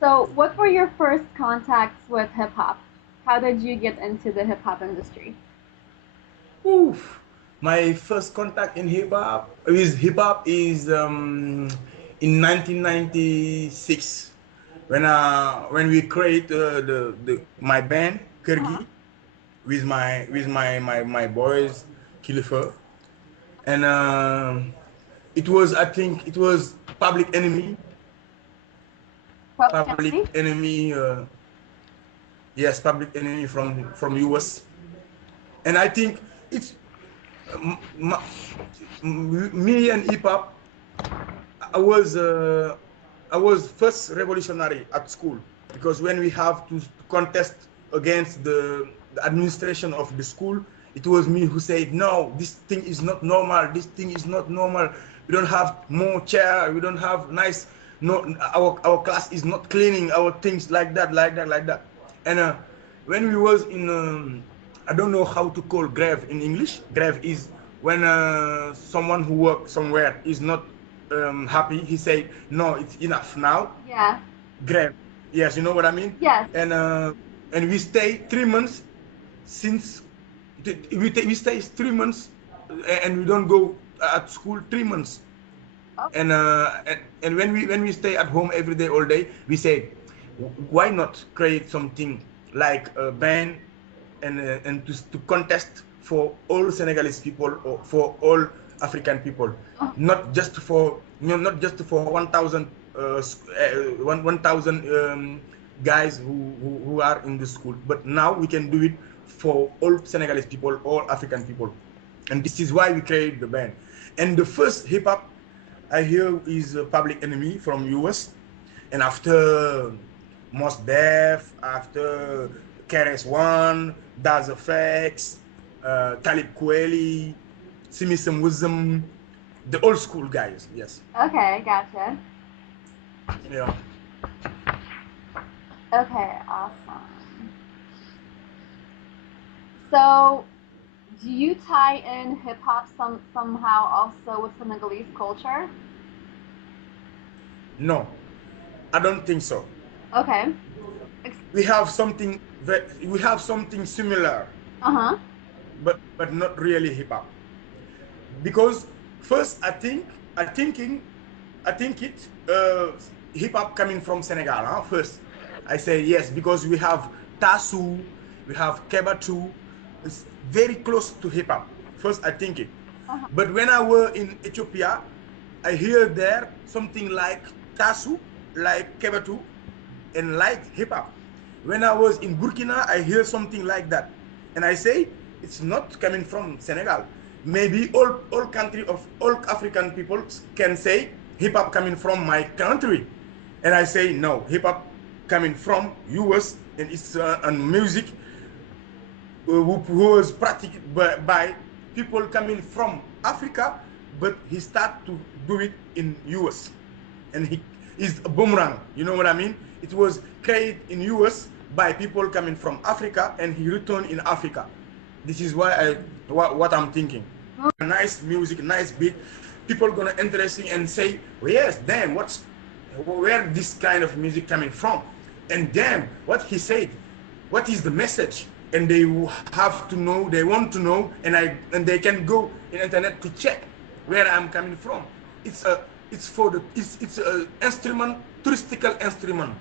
So, what were your first contacts with hip hop? How did you get into the hip hop industry? Oof. My first contact in hip hop is in 1996 when we create the my band Uh-huh. Kirgi with my boys Kilifa, and it was, I think it was Public Enemy. Public Public Enemy? Enemy, yes, Public Enemy from US, and I think it's m- m- me and hip hop. I was uh, I was first revolutionary at school, because when we have to contest against the administration of the school, it was me who said, no, this thing is not normal. This thing is not normal. We don't have more chair. We don't have nice. No, our class is not cleaning our things like that, like that, like that. And when we was in, I don't know how to call grave in English. Grave is when someone who works somewhere is not happy. He say, no, it's enough now. Yeah. Grave. Yes, you know what I mean. Yes. And and we stay 3 months since we stay 3 months, and we don't go at school 3 months. Oh. And when we stay at home every day all day, we say, why not create something like a band, and to contest for all Senegalese people, or for all African people, Uh-huh. not just for 1,000 1,000 guys who are in the school, but now we can do it for all Senegalese people, all African people, and this is why we created the band. And the first hip hop I hear is Public Enemy from US, and after Mos Def, after KRS One, Daz Effects, Talib Kweli, Simi Some Wisdom, the old school guys. Yes, Okay, gotcha. yeah. Okay, awesome. So, do you tie in hip hop somehow also with Senegalese culture? No, I don't think so. Okay. We have something similar, Uh huh. but not really hip hop. Because first, I think it hip hop coming from Senegal. Huh? First, I say yes, because we have Tasu, we have Kebatu. It's very close to hip hop. First, I think it. Uh huh. But when I were in Ethiopia, I hear there something like Tasu, like Kebatu, and like hip hop. When I was in Burkina, I hear something like that, and I say it's not coming from Senegal. Maybe all country of all African people can say hip hop coming from my country, and I say no, hip hop coming from US, and it's and music who was practiced by people coming from Africa, but he start to do it in US, and he is a boomerang. You know what I mean? It was created in US by people coming from Africa, and he returned in Africa. This is why what I'm thinking. Nice music, nice beat. People gonna interesting and say, well, yes, damn, where this kind of music coming from? And damn, what he said, what is the message? And they have to know, they want to know, and they can go in internet to check where I'm coming from. It's a instrument, touristical instrument,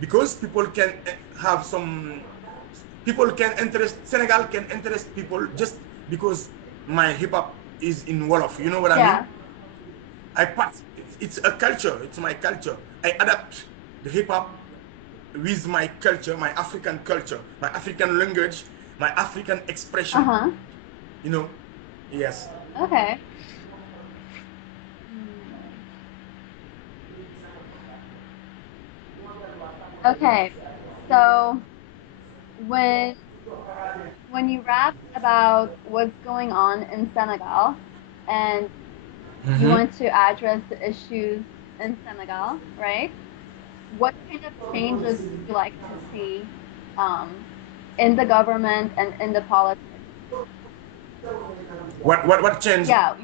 because people can have some people can interest Senegal can interest people just because my hip hop is in Wolof. You know what I mean? Yeah. It's a culture. It's my culture. I adapt the hip hop with my culture, my African culture, my African language, my African Uh expression. huh. You know? Yes. Okay. Okay. So when when you rap about what's going on in Senegal and you Mm-hmm. want to address the issues in Senegal, right? What kind of changes would you like to see um, in the government and in the politics? What changed? Yeah,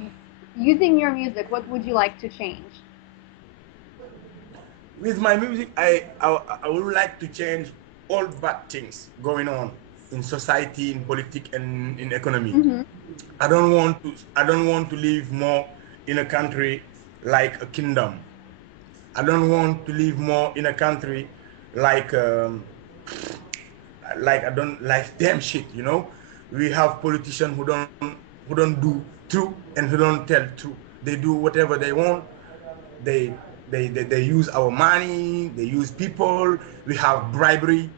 using your music, what would you like to change? with my music, I would like to change all bad things going on in society, in politics, and in economy. Mm-hmm. I don't want to live more in a country like a kingdom. I don't want to live more in a country like like I don't like damn shit. You know, we have politicians who don't do true and who don't tell true. They do whatever they want. They they use our money. They use people. We have bribery,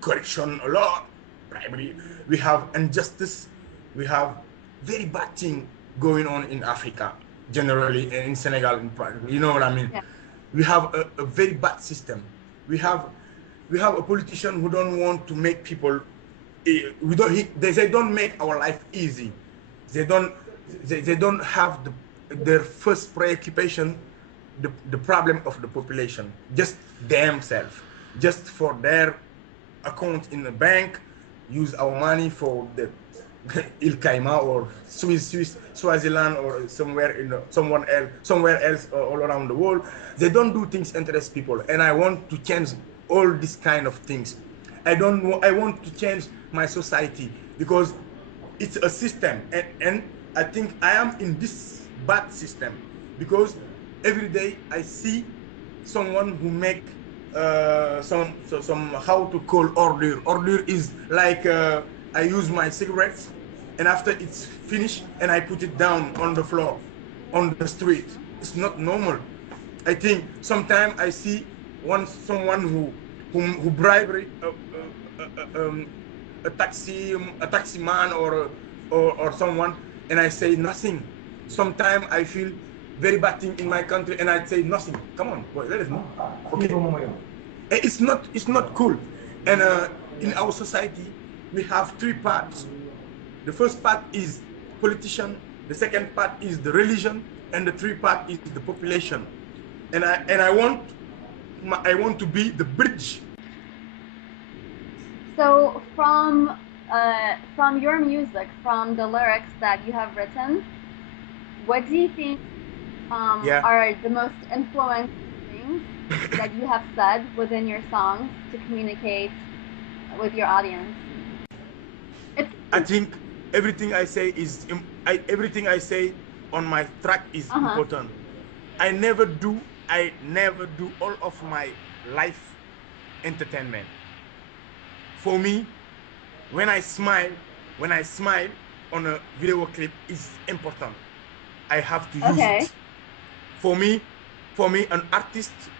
corruption a lot, bribery. We have injustice. We have very bad thing going on in Africa generally and in Senegal. You know what I mean? Yeah. We have a very bad system. We have we have a politician who don't want to make people. We don't. They don't make our life easy. They don't. They don't have their first preoccupation the problem of the population, just themselves, just for their account in the bank, use our money for the Il Kaima or Swaziland or somewhere in somewhere else all around the world. They don't do things interest people, and I want to change all these kind of things. I want to change my society because it's a system, and I think I am in this bad system because every day I see someone who make some how to call order. Order is like I use my cigarettes, and after it's finished, and I put it down on the floor, on the street. It's not normal. I think sometimes I see someone who bribery a taxi man or someone, and I say nothing. Sometimes I feel very bad thing in my country, and I say nothing. Come on, boy, let us move. Okay, it's not cool. And in our society, we have three parts. The first part is politician. The second part is the religion, and the third part is the population. And I want to be the bridge. So from your music, from the lyrics that you have written, what do you think Yeah. are the most influential things that you have said within your songs to communicate with your audience? It's I think everything I say is everything I say on my track is uh-huh. important. I never do all of my life entertainment. For me, when I smile, when I smile on a video clip is important. I have to use Okay. it. For me, an artist,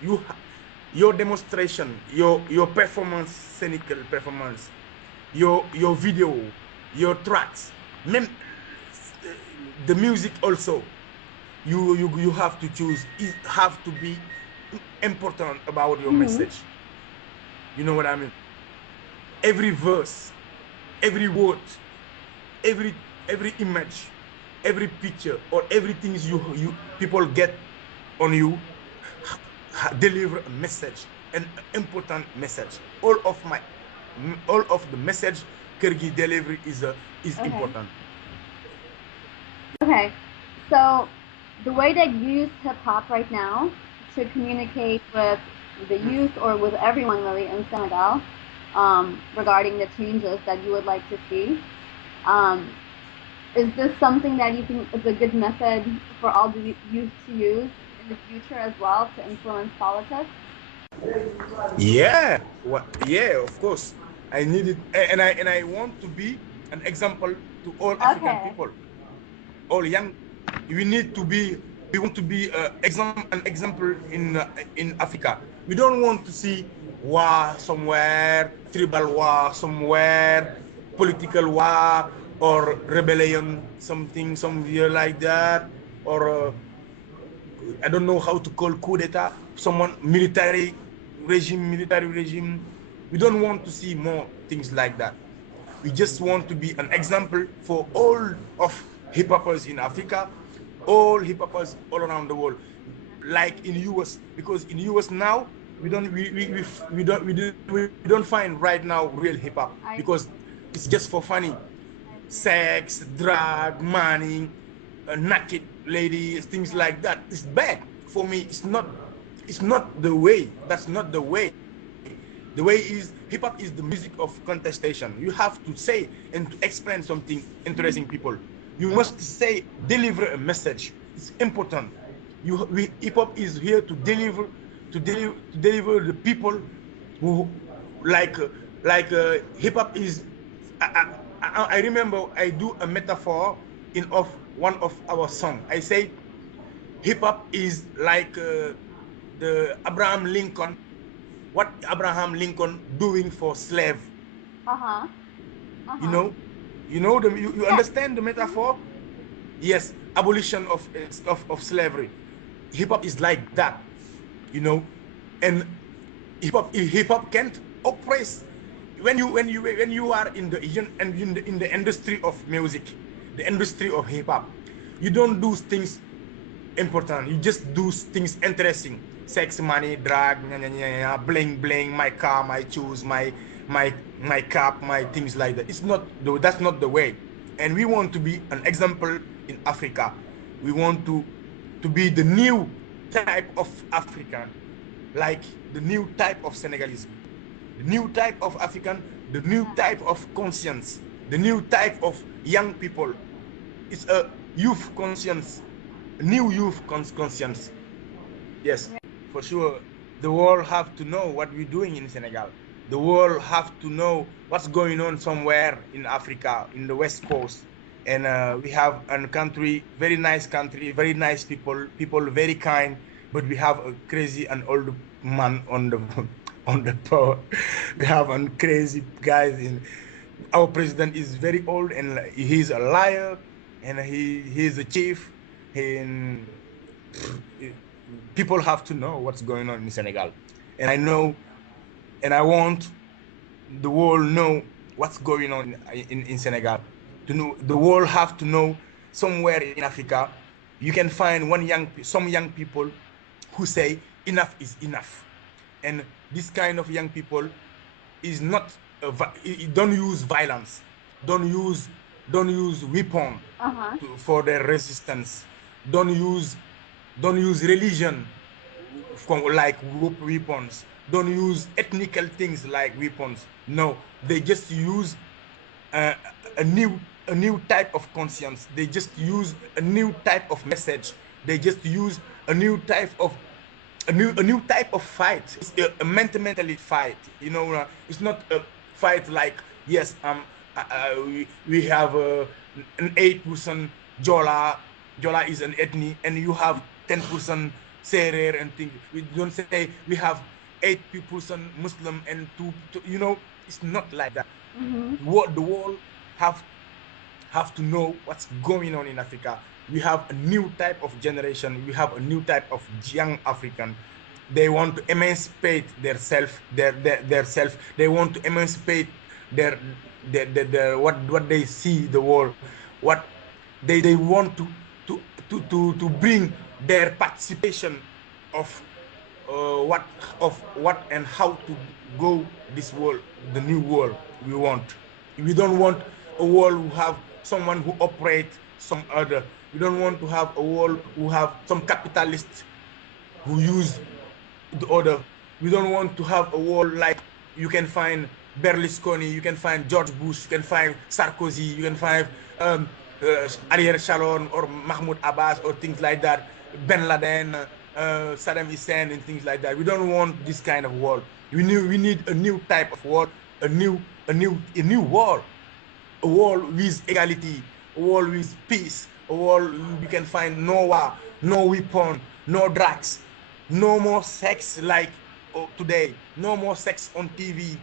your demonstration, your performance, scenical performance, your video, your tracks, the music also. You have to choose. It have to be important about your Mm-hmm. message. You know what I mean? Every verse, every word, every every image, every picture, or everything you people get on you deliver a message, an important message. All of the message Kirgi delivery is Okay. important. Okay. So the way that you use hip hop right now to communicate with the youth or with everyone really in Senegal regarding the changes that you would like to see, um, is this something that you think is a good method for all the youth to use in the future as well to influence politics? Yeah, yeah, of course. I need it, and I want to be an example to all African Okay. people, all young. We need to be. We want to be an example in Africa. We don't want to see war somewhere, tribal war somewhere, political war or rebellion, somewhere like that, or I don't know how to call coup d'etat, someone military regime. We don't want to see more things like that. We just want to be an example for all of hip hoppers in Africa, all hip hoppers all around the world, like in US, because in US now we don't find right now real hip hop I because it's just for funny, I see. sex, drug, money, naked ladies, things Yeah. like that. It's bad for me. It's not. It's not the way. That's not the way. The way is hip hop is the music of contestation. You have to say and to explain something interesting people. You must say, deliver a message. It's important. Hip hop is here to deliver, to deliver the people who like hip hop is. I remember I do a metaphor in of one of our song. I say hip hop is like the Abraham Lincoln, what Abraham Lincoln doing for slave. Uh-huh. You Uh-huh. know, you Yes. understand the Mm-hmm. metaphor? Yes, abolition of slavery. Hip hop is like that, you know, and hip hop can't oppress when you are in the in the industry of music, the industry of hip hop. You don't do things important. You just do things interesting. Sex, money, drug, bling bling, my car, my shoes, my cap, my things like that. It's not though. That's not the way. And we want to be an example in Africa. We want to be the new type of African, like the new type of Senegalese, the new type of African, the new Yeah. type of conscience, the new type of young people. It's a youth conscience, a new youth conscience. Yes, for sure. The world have to know what we're doing in Senegal. The world have to know what's going on somewhere in Africa, in the West Coast. And we have a country, very nice country, very nice people, people very kind, but we have a crazy and old man on the on the power. We have a crazy guys in. Our president is very old and he's a liar, and he's a chief. And people have to know what's going on in Senegal. And I know, and I want the world know what's going on in Senegal. To know, the world have to know somewhere in Africa, you can find some young people who say enough is enough. And this kind of young people is not don't use violence, don't use don't use weapon Uh-huh. for their resistance, don't use don't use religion like weapons, don't use ethnical things like weapons. No, they just use uh, a new a new type of conscience. They just use a new type of message. They just use a new type of a new type of fight. It's a mentally fight. You know, it's not a fight like yes, we have an 8% Jola. Jola is an ethnic, and you have 10% Serer and things. We don't say we have 80% Muslim and two. You know, it's not like that. Mm-hmm. What the world have have to know what's going on in Africa. We have a new type of generation. We have a new type of young African. They want to emancipate their self, their self. They want to emancipate their, their what they see the world, what they want to bring their participation of what and how to go this world, the new world we want. We don't want a world who have someone who operate some other. We don't want to have a world who have some capitalists who use the other. We don't want to have a world like you can find Berlusconi, you can find George Bush, you can find Sarkozy, you can find Ariel Sharon or Mahmoud Abbas or things like that, Ben Laden, Saddam Hussein and things like that. We don't want this kind of world. We need a new type of world, a new world, a world with equality, a world with peace, a world we can find no war, no weapon, no drugs, no more sex like today, no more sex on TV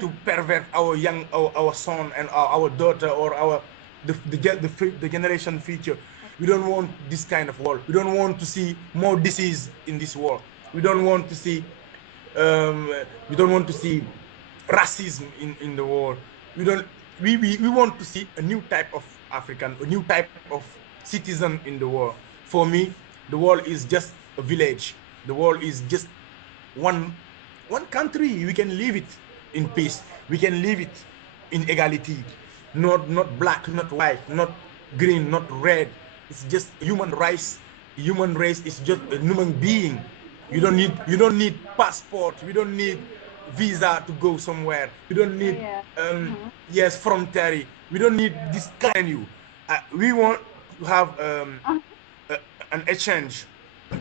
to pervert our young our son and our daughter or our the generation future. We don't want this kind of world. We don't want to see more disease in this world. We don't want to see um, we don't want to see racism in the world. We don't we want to see a new type of African, a new type of citizen in the world. For me, the world is just a village. The world is just one one country. We can live it in peace. We can live it in equality. Not black, not white, not green, not red. It's just human race. Human race is just a human being. You don't need passport. We don't need visa to go somewhere. We don't need Yeah. yes, frontier. We don't need this kind you. We want to have a, an exchange,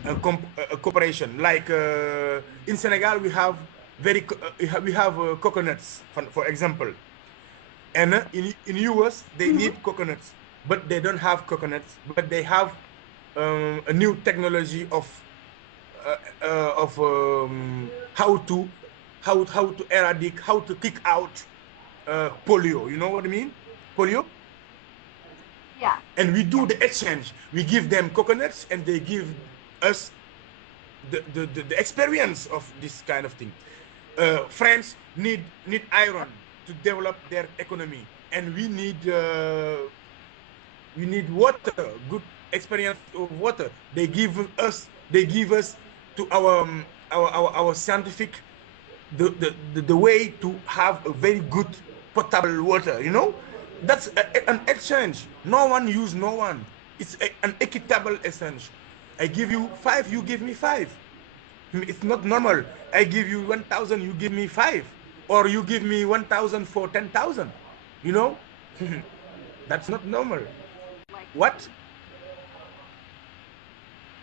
a cooperation. Like in Senegal, we have we have coconuts, for example, and in US they Mhm. need coconuts, but they don't have coconuts, but they have a new technology of how to eradicate, how to kick out polio. You know what I mean? Polio. Yeah. And we do Yeah. the exchange. We give them coconuts, and they give us the experience of this kind of thing. France need iron to develop their economy, and we need water, good experience of water. They give us to our scientific the way to have a very good potable water. You know, that's an exchange. No one use no one. It's an equitable exchange. I give you 5, you give me 5. It's not normal. I give you 1,000, you give me 5, or you give me 1,000 for 10,000. You know, that's not normal. Like What?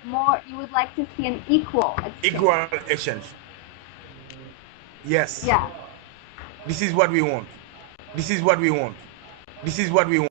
more, you would like to see an equal exchange. Equal exchange. Yes. Yeah. This is what we want. This is what we want. This is what we want.